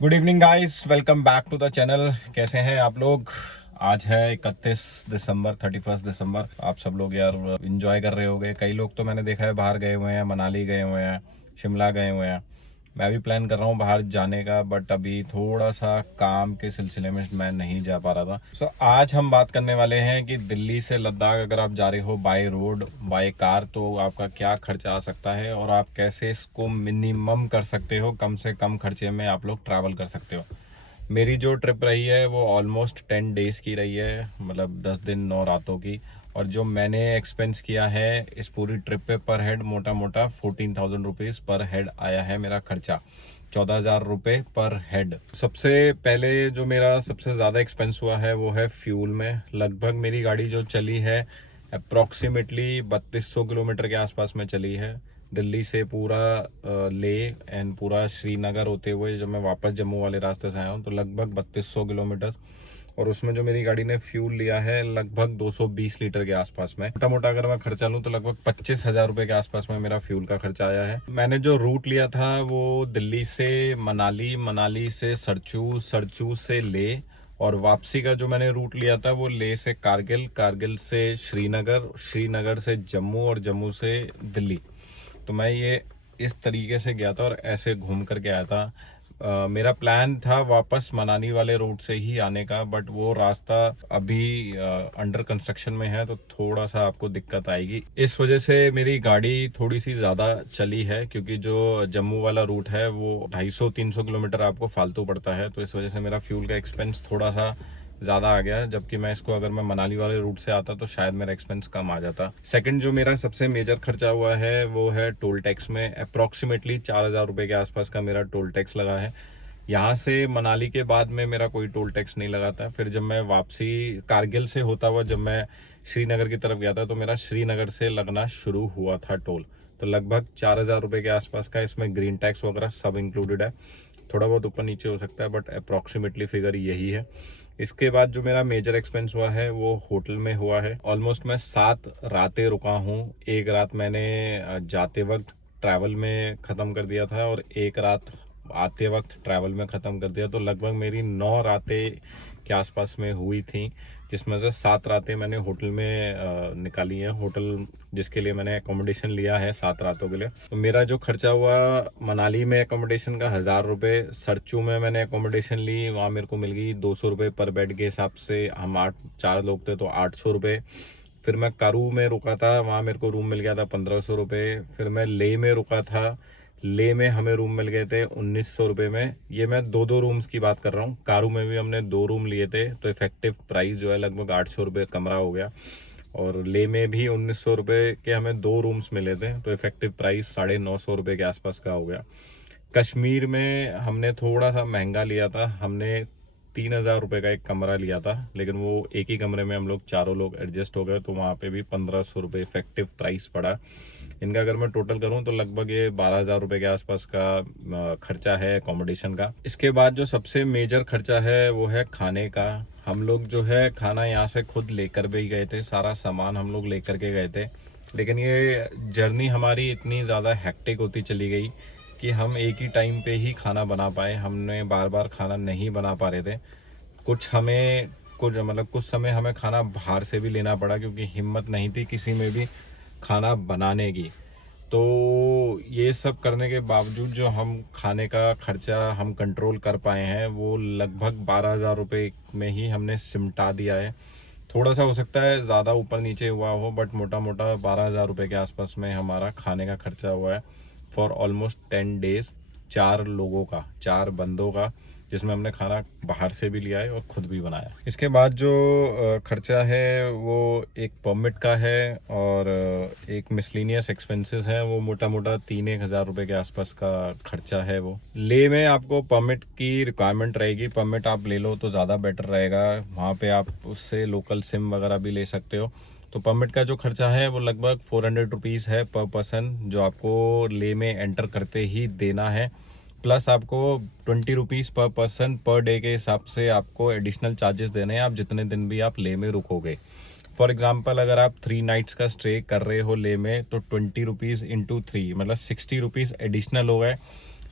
Good evening guys, welcome back to the channel. कैसे हैं आप लोग? आज है 31 दिसंबर, 31 दिसंबर। आप सब लोग यार इंजॉय कर रहे होंगे। कई लोग तो मैंने देखा है बाहर गए हुए हैं, मनाली गए हुए हैं, शिमला गए हुए हैं। मैं भी प्लान कर रहा हूँ बाहर जाने का, बट अभी थोड़ा सा काम के सिलसिले में मैं नहीं जा पा रहा था। सो आज हम बात करने वाले हैं कि दिल्ली से लद्दाख अगर आप जा रहे हो बाय रोड बाय कार तो आपका क्या खर्चा आ सकता है और आप कैसे इसको मिनिमम कर सकते हो, कम से कम खर्चे में आप लोग ट्रैवल कर सकते हो। मेरी जो ट्रिप रही है वो ऑलमोस्ट 10 डेज की रही है, मतलब 10 दिन 9 रातों की। और जो मैंने एक्सपेंस किया है इस पूरी ट्रिप पे पर हेड मोटा मोटा 14,000 रुपीज़ पर हेड आया है मेरा खर्चा। 14,000 रुपये पर हेड। सबसे पहले जो मेरा सबसे ज़्यादा एक्सपेंस हुआ है वो है फ्यूल में। लगभग मेरी गाड़ी जो चली है अप्रॉक्सीमेटली 3200 किलोमीटर के आसपास में चली है। दिल्ली से पूरा ले एंड पूरा श्रीनगर होते हुए जब मैं वापस जम्मू वाले रास्ते से आया हूँ तो लगभग 3200 किलोमीटर। और उसमें जो मेरी गाड़ी ने फ्यूल लिया है लगभग 220 लीटर के आसपास में। मोटा मोटा अगर मैं खर्चा लूँ तो लगभग 25,000 रुपये के आसपास में मेरा फ्यूल का खर्चा आया है। मैंने जो रूट लिया था वो दिल्ली से मनाली, मनाली से सरचू, सरचू से ले, और वापसी का जो मैंने रूट लिया था वो ले से कारगिल, कारगिल से श्रीनगर, श्रीनगर से जम्मू और जम्मू से दिल्ली। तो मैं ये इस तरीके से गया था और ऐसे घूम कर के आया था। मेरा प्लान था वापस मनाली वाले रूट से ही आने का, बट वो रास्ता अभी अंडर कंस्ट्रक्शन में है तो थोड़ा सा आपको दिक्कत आएगी। इस वजह से मेरी गाड़ी थोड़ी सी ज़्यादा चली है, क्योंकि जो जम्मू वाला रूट है वो 250-300 किलोमीटर आपको फालतू पड़ता है। तो इस वजह से मेरा फ्यूल का एक्सपेंस थोड़ा सा ज़्यादा आ गया, जबकि मैं इसको अगर मैं मनाली वाले रूट से आता तो शायद मेरा एक्सपेंस कम आ जाता। सेकंड जो मेरा सबसे मेजर खर्चा हुआ है वो है टोल टैक्स में। अप्रॉक्सीमेटली 4,000 रुपये के आसपास का मेरा टोल टैक्स लगा है। यहाँ से मनाली के बाद में मेरा कोई टोल टैक्स नहीं लगा था। फिर जब मैं वापसी कारगिल से होता हुआ जब मैं श्रीनगर की तरफ गया था तो मेरा श्रीनगर से लगना शुरू हुआ था टोल। तो लगभग 4,000 रुपये के आसपास का इसमें ग्रीन टैक्स वगैरह सब इंक्लूडेड है। थोड़ा बहुत ऊपर नीचे हो सकता है बट अप्रॉक्सीमेटली फिगर यही है। इसके बाद जो मेरा मेजर एक्सपेंस हुआ है वो होटल में हुआ है। ऑलमोस्ट मैं 7 रातें रुका हूँ। एक रात मैंने जाते वक्त ट्रैवल में ख़त्म कर दिया था और एक रात आते वक्त ट्रैवल में ख़त्म कर दिया। तो लगभग मेरी 9 रातें के आसपास में हुई थी, जिसमें से 7 रातें मैंने होटल में निकाली हैं। होटल जिसके लिए मैंने अकोमोडेशन लिया है 7 रातों के लिए। तो मेरा जो खर्चा हुआ मनाली में अकोमोडेशन का 1,000 रुपये, सरचू में मैंने अकोमोडेशन ली, वहाँ मेरे को मिल गई 200 रुपये पर बेड के हिसाब से। हम 4 लोग थे तो 800 रुपये। फिर मैं कारू में रुका था, वहाँ मेरे को रूम मिल गया था 1,500 रुपये। फिर मैं लेह में रुका था, ले में हमें रूम मिल गए थे 1,900 रुपये में। ये मैं दो रूम्स की बात कर रहा हूँ। कारू में भी हमने 2 रूम लिए थे तो इफेक्टिव प्राइस जो है लगभग 800 रुपये कमरा हो गया। और ले में भी 1,900 रुपये के हमें 2 रूम्स मिले थे तो इफेक्टिव प्राइस 950 रुपये के आसपास का हो गया। कश्मीर में हमने थोड़ा सा महंगा लिया था, हमने 3,000 रुपये का एक कमरा लिया था, लेकिन वो एक ही कमरे में हम लोग चारों लोग एडजस्ट हो गए तो वहाँ पे भी 1,500 रुपये इफेक्टिव प्राइस पड़ा। इनका अगर मैं टोटल करूँ तो लगभग ये 12,000 रुपये के आसपास का खर्चा है अकोमोडेशन का। इसके बाद जो सबसे मेजर खर्चा है वो है खाने का। हम लोग जो है खाना यहाँ से खुद लेकर भी गए थे, सारा सामान हम लोग लेकर के गए थे। लेकिन ये जर्नी हमारी इतनी ज़्यादा हेक्टिक होती चली गई कि हम एक ही टाइम पे ही खाना बना पाए। हमने बार बार खाना नहीं बना पा रहे थे। कुछ समय हमें खाना बाहर से भी लेना पड़ा, क्योंकि हिम्मत नहीं थी किसी में भी खाना बनाने की। तो ये सब करने के बावजूद जो हम खाने का खर्चा हम कंट्रोल कर पाए हैं वो लगभग 12,000 रुपये में ही हमने सिमटा दिया है। थोड़ा सा हो सकता है ज़्यादा ऊपर नीचे हुआ हो, बट मोटा मोटा 12,000 रुपये के आसपास में हमारा खाने का खर्चा हुआ है फॉर ऑलमोस्ट 10 डेज। 4 लोगों का, 4 बंदों का, जिसमें हमने खाना बाहर से भी लिया है और खुद भी बनाया। इसके बाद जो खर्चा है वो एक परमिट का है और एक मिसलिनियस एक्सपेंसेस है, वो मोटा मोटा 3-1 हज़ार रुपये के आसपास का खर्चा है। वो ले में आपको परमिट की रिक्वायरमेंट रहेगी, परमिट आप ले लो तो ज़्यादा बेटर रहेगा। वहाँ पे आप उससे लोकल सिम वगैरह भी ले सकते हो। तो परमिट का जो खर्चा है वो लगभग 400 रुपीज़ है पर पर्सन, जो आपको ले में एंटर करते ही देना है। प्लस आपको 20 रुपीज़ पर पर्सन पर डे के हिसाब से आपको एडिशनल चार्जेस देने हैं, आप जितने दिन भी आप ले में रुकोगे। फॉर एग्जांपल अगर आप 3 नाइट्स का स्टे कर रहे हो ले में तो 20 रुपीज़ इंटू 3 मतलब 60 रुपीज़ एडिशनल हो गए।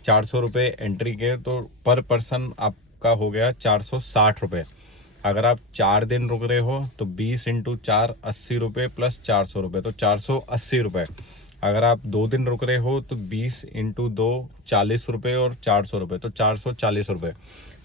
400 रुपये एंट्री के, तो पर पर्सन आपका हो गया 460 रुपये। अगर आप 4 दिन रुक रहे हो तो 20 इंटू 4 80 रुपये प्लस 400 रुपये, तो 480 रुपये। अगर आप 2 दिन रुक रहे हो तो 20 इंटू 2 40 रुपये और 400 रुपये, तो 440 रुपये।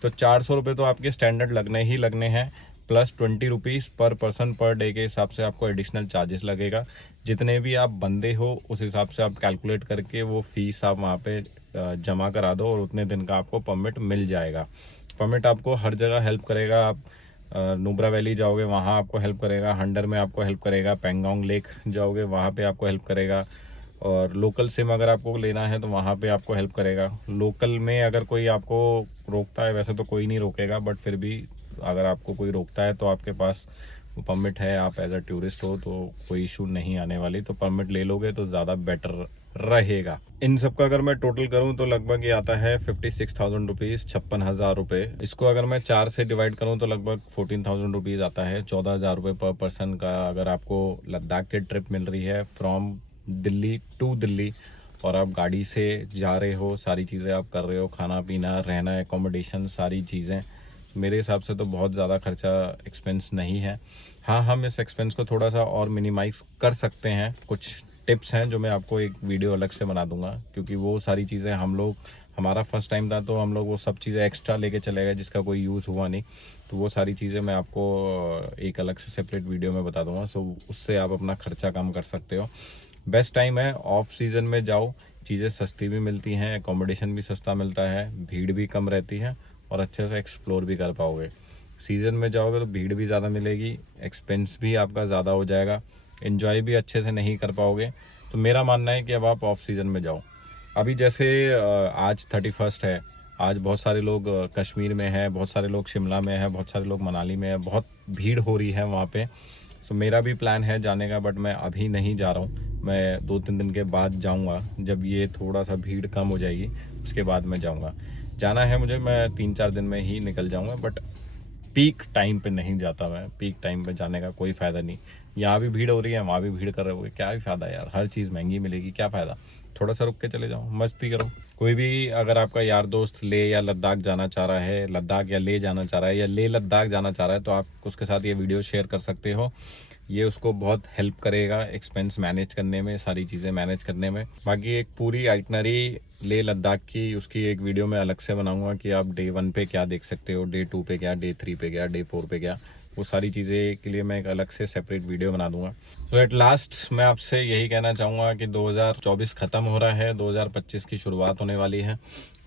तो 400 रुपये तो आपके स्टैंडर्ड लगने ही लगने हैं, प्लस 20 रुपीज़ पर पर्सन पर डे के हिसाब से आपको एडिशनल चार्जेस लगेगा। जितने भी आप बंदे हो उस हिसाब से आप कैलकुलेट करके वो फीस आप वहाँ पे जमा करा दो और उतने दिन का आपको परमिट मिल जाएगा। परमिट आपको हर जगह हेल्प करेगा। आप नुब्रा वैली जाओगे वहाँ आपको हेल्प करेगा, हंडर में आपको हेल्प करेगा, पेंगोंग लेक जाओगे वहाँ पे आपको हेल्प करेगा, और लोकल सिम अगर आपको लेना है तो वहाँ पे आपको हेल्प करेगा। लोकल में अगर कोई आपको रोकता है, वैसे तो कोई नहीं रोकेगा, बट फिर भी अगर आपको कोई रोकता है तो आपके पास परमिट है, आप एज अ टूरिस्ट हो तो कोई इशू नहीं आने वाली, तो परमिट ले लोगे तो ज़्यादा बेटर रहेगा। इन सब का अगर मैं टोटल करूं तो लगभग ये आता है 56,000 रुपीज़, 56,000 रुपये। इसको अगर मैं 4 से डिवाइड करूं तो लगभग 14,000 रुपीज़ आता है, 14,000 रुपये पर पर्सन का। अगर आपको लद्दाख की ट्रिप मिल रही है फ्रॉम दिल्ली टू दिल्ली और आप गाड़ी से जा रहे हो, सारी चीज़ें आप कर रहे हो, खाना पीना रहना एकोमोडेशन सारी चीज़ें, मेरे हिसाब से तो बहुत ज़्यादा खर्चा एक्सपेंस नहीं है। हाँ, हम इस एक्सपेंस को थोड़ा सा और मिनिमाइज़ कर सकते हैं। कुछ टिप्स हैं जो मैं आपको एक वीडियो अलग से बना दूंगा, क्योंकि वो सारी चीज़ें हमारा फर्स्ट टाइम था तो हम लोग वो सब चीज़ें एक्स्ट्रा लेके चले गए जिसका कोई यूज़ हुआ नहीं। तो वो सारी चीज़ें मैं आपको एक अलग से सेपरेट वीडियो में बता दूंगा। सो उससे आप अपना खर्चा कम कर सकते हो। बेस्ट टाइम है ऑफ सीज़न में जाओ, चीज़ें सस्ती भी मिलती हैं, एकोमोडेशन भी सस्ता मिलता है, भीड़ भी कम रहती है और अच्छे से एक्सप्लोर भी कर पाओगे। सीज़न में जाओगे तो भीड़ भी ज़्यादा मिलेगी, एक्सपेंस भी आपका ज़्यादा हो जाएगा, एंजॉय भी अच्छे से नहीं कर पाओगे। तो मेरा मानना है कि अब आप ऑफ सीज़न में जाओ। अभी जैसे आज 31 है, आज बहुत सारे लोग कश्मीर में हैं, बहुत सारे लोग शिमला में हैं, बहुत सारे लोग मनाली में हैं, बहुत भीड़ हो रही है वहाँ पे। सो मेरा भी प्लान है जाने का, बट मैं अभी नहीं जा रहा हूँ। मैं 2-3 दिन के बाद जाऊँगा, जब ये थोड़ा सा भीड़ कम हो जाएगी उसके बाद मैं जाऊँगा। जाना है मुझे, मैं 3-4 दिन में ही निकल जाऊँगा, बट पीक टाइम पे नहीं जाता मैं। पीक टाइम पे जाने का कोई फ़ायदा नहीं, यहाँ भी भीड़ हो रही है वहाँ भी भीड़ कर रहे हो, क्या ही फ़ायदा यार, हर चीज़ महंगी मिलेगी, क्या फ़ायदा। थोड़ा सा रुक के चले जाओ, मस्ती करो। कोई भी अगर आपका यार दोस्त ले या लद्दाख जाना चाह रहा है, लद्दाख या ले जाना चाह रहा है या ले लद्दाख जाना चाह रहा है, तो आप उसके साथ ये वीडियो शेयर कर सकते हो। ये उसको बहुत हेल्प करेगा एक्सपेंस मैनेज करने में, सारी चीज़ें मैनेज करने में। बाकी एक पूरी आइटनरी ले लद्दाख की उसकी एक वीडियो में अलग से बनाऊंगा कि आप डे 1 पे क्या देख सकते हो, डे 2 पे क्या, डे 3 पे क्या, डे 4 पे क्या, वो सारी चीज़ें के लिए मैं एक अलग से सेपरेट वीडियो बना दूंगा। तो एट लास्ट मैं आपसे यही कहना चाहूँगा कि 2024 ख़त्म हो रहा है, 2025 की शुरुआत होने वाली है।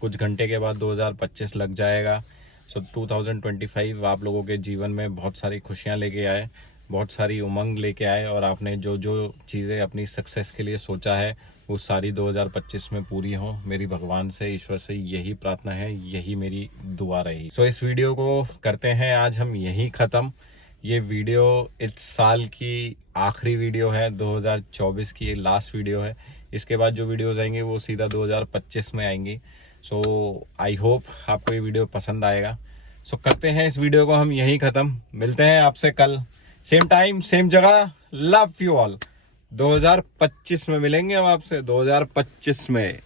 कुछ घंटे के बाद 2025 लग जाएगा। सो 2025 आप लोगों के जीवन में बहुत सारी खुशियाँ लेके आए, बहुत सारी उमंग लेके आए, और आपने जो जो चीज़ें अपनी सक्सेस के लिए सोचा है वो सारी 2025 में पूरी हो। मेरी भगवान से, ईश्वर से यही प्रार्थना है, यही मेरी दुआ रही। सो इस वीडियो को करते हैं आज हम यही ख़त्म। ये वीडियो इस साल की आखिरी वीडियो है, 2024 की लास्ट वीडियो है। इसके बाद जो वीडियोज़ आएंगे वो सीधा 2025 में आएंगी। सो आई होप आपको ये वीडियो पसंद आएगा। सो करते हैं इस वीडियो को हम यही ख़त्म। मिलते हैं आपसे कल सेम टाइम सेम जगह। Love you all. 2025 में मिलेंगे हम आपसे, 2025 में।